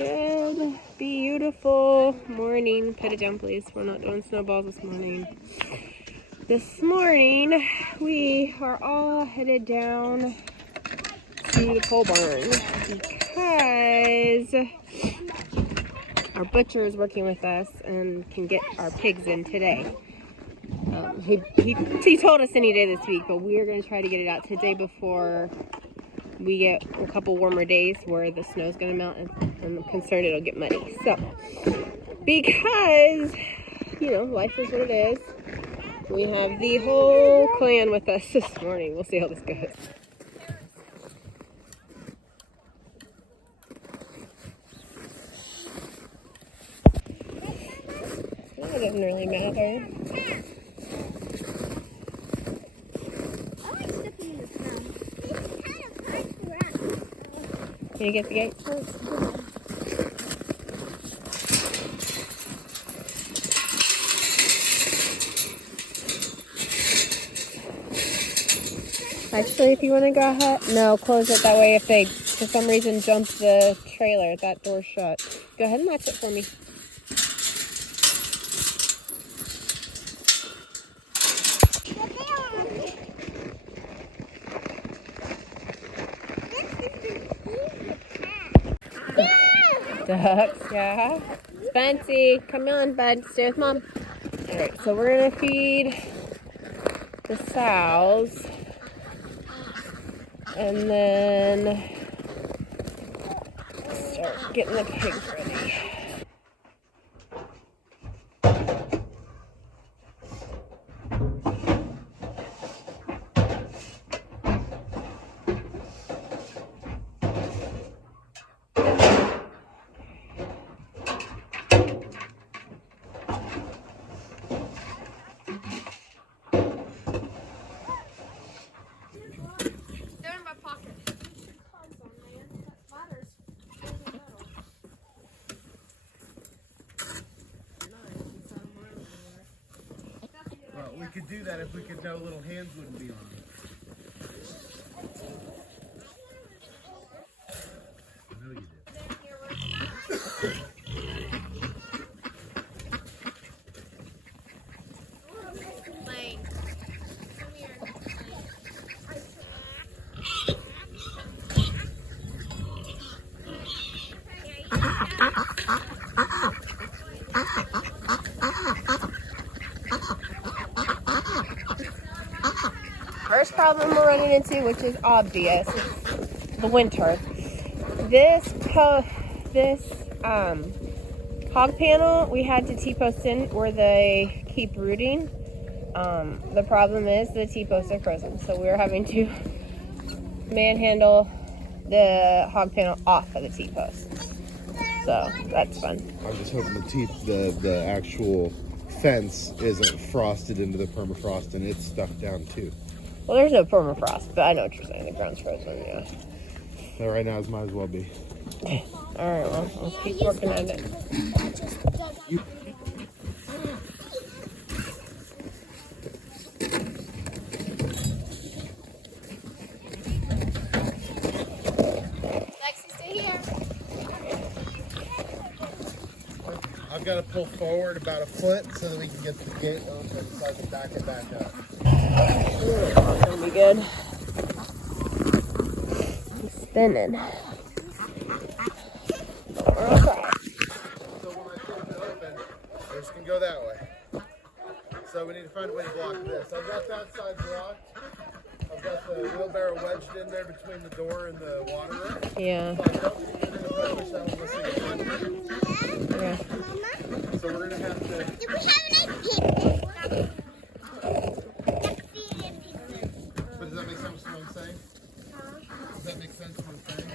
Good, beautiful morning. Put it down, please. We're not doing snowballs this morning. This morning, we are all headed down to the pole barn because our butcher is working with us and can get our pigs in today. He told us any day this week, but we're going to try to get it out today before we get a couple warmer days where the snow's going to melt, and I'm concerned it'll get muddy. So, because, you know, life is what it is, we have the whole clan with us this morning. We'll see how this goes. That doesn't really matter. Can you get the gate? Actually, if you want to go ahead, no, close it. That way if they, for some reason, jump the trailer, that door's shut. Go ahead and latch it for me. Ducks, yeah. Spency, come on, bud. Stay with Mom. Alright, so we're going to feed the sows. And then start getting the pigs ready. We could do that if we could know little hands wouldn't be on them. I know you did. First problem we're running into, which is obvious, is the winter. This hog panel we had to T-post in where they keep rooting. The problem is the T-posts are frozen, so we're having to manhandle the hog panel off of the T-post. So that's fun. I'm just hoping the actual fence isn't frosted into the permafrost and it's stuck down too. Well, there's no permafrost, but I know what you're saying. The ground's frozen, yeah. So right now it might as well be. Alright, well, let's keep working at it. Lexi, stay here. I've got to pull forward about a foot so that we can get the gate open so I can back it back up. That's gonna be good. He's spinning. But we're okay. So when I flip it open, this can go that way. So we need to find a way to block this. I've got that side blocked. I've got the wheelbarrow wedged in there between the door and the water room. Yeah. So I don't think we're going to push that one this again. Yeah. So we're going to have to... Do we have an idea? But does that make sense what I'm saying? Does that make sense what I'm saying?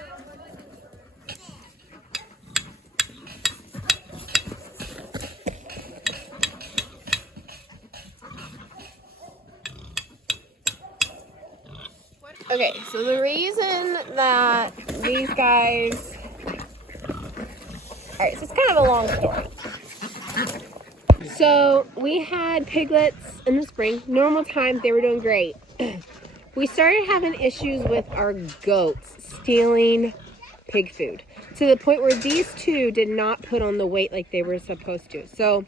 Okay, so the reason that these guys... Alright, so it's kind of a long story. So we had piglets in the spring. Normal time, they were doing great. We started having issues with our goats stealing pig food, to the point where these two did not put on the weight like they were supposed to. So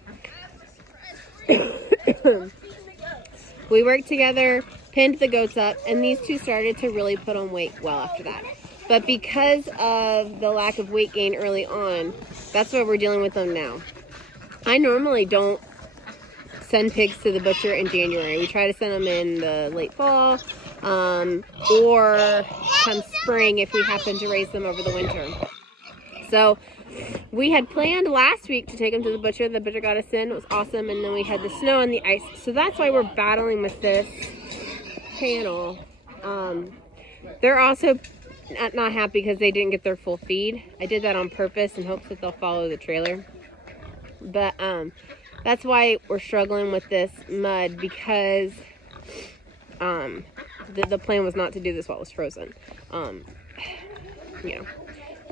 we worked together, pinned the goats up, and these two started to really put on weight well after that. But because of the lack of weight gain early on, that's why we're dealing with them now. I normally don't send pigs to the butcher in January. We try to send them in the late fall, or come spring if we happen to raise them over the winter. So we had planned last week to take them to the butcher. The butcher got us in. It was awesome. And then we had the snow and the ice. So that's why we're battling with this panel. They're also not happy because they didn't get their full feed. I did that on purpose in hopes that they'll follow the trailer. But that's why we're struggling with this mud, because the plan was not to do this while it was frozen. You know,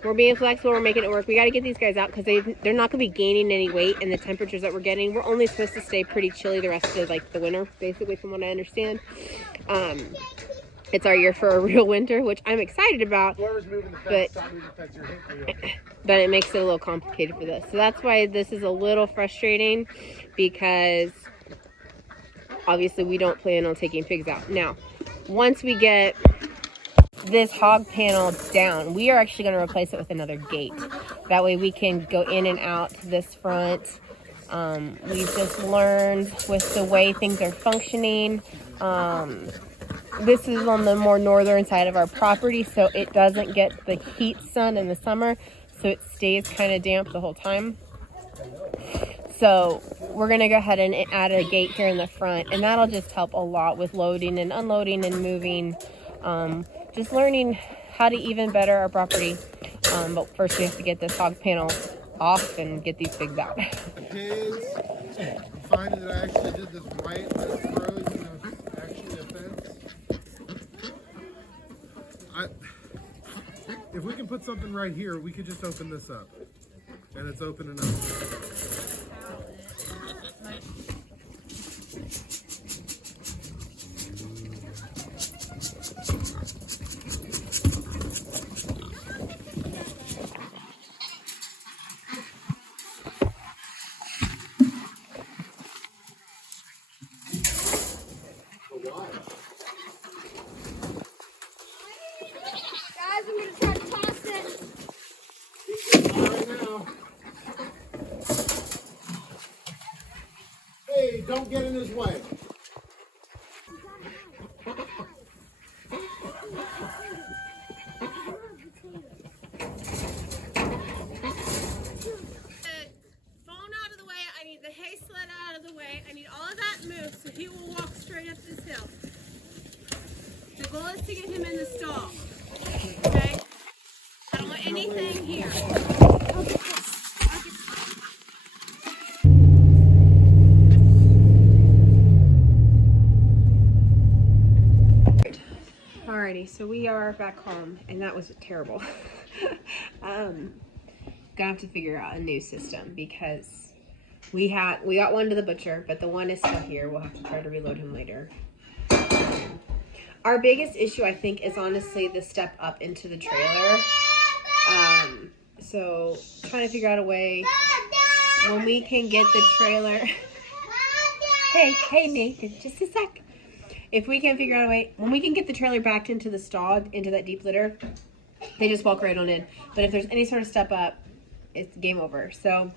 we're being flexible, we're making it work. We got to get these guys out because they're not going to be gaining any weight, and the temperatures that we're getting, we're only supposed to stay pretty chilly the rest of like the winter, basically, from what I understand. It's our year for a real winter, which I'm excited about, but it makes it a little complicated for this. So that's why this is a little frustrating, because obviously we don't plan on taking pigs out. Now, once we get this hog panel down, we are actually going to replace it with another gate. That way we can go in and out this front. We've just learned with the way things are functioning. This is on the more northern side of our property, so it doesn't get the heat sun in the summer, so it stays kind of damp the whole time. So we're going to go ahead and add a gate here in the front, and that'll just help a lot with loading and unloading and moving. Just learning how to even better our property. But first we have to get this hog panel off and get these pigs out. Pigs, I'm finding that I actually did this right, but it froze, and it was actually a fence. If we can put something right here, we could just open this up. And it's open enough. Guys, I'm gonna try to toss it. Right now. Hey, don't get in his way. Phone out of the way. I need the hay sled out of the way. I need all of that moved so he will walk straight up this hill. The goal is to get him in the stall. Okay? I don't want anything here. Alrighty, so we are back home, and that was terrible. Gonna have to figure out a new system, because we got one to the butcher, but the one is still here. We'll have to try to reload him later. Our biggest issue, I think, is honestly the step up into the trailer. So trying to figure out a way when we can get the trailer. Hey Nathan, just a sec. If we can figure out a way, when we can get the trailer backed into the stall, into that deep litter, they just walk right on in. But if there's any sort of step up, it's game over. So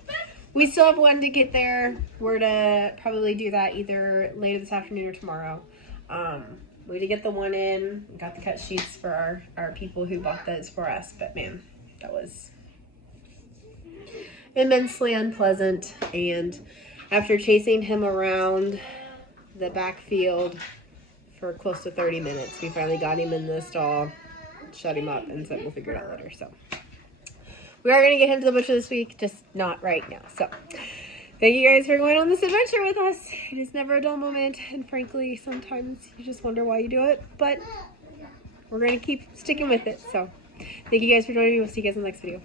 we still have one to get there. We're to probably do that either later this afternoon or tomorrow. We had to get the one in. We got the cut sheets for our people who bought those for us. But man, that was immensely unpleasant. And after chasing him around the backfield for close to 30 minutes, we finally got him in the stall, shut him up, and said we'll figure it out later. So we are going to get him to the butcher this week, just not right now. So thank you guys for going on this adventure with us. It is never a dull moment, and frankly, sometimes you just wonder why you do it, but we're going to keep sticking with it. So thank you guys for joining me. We'll see you guys in the next video.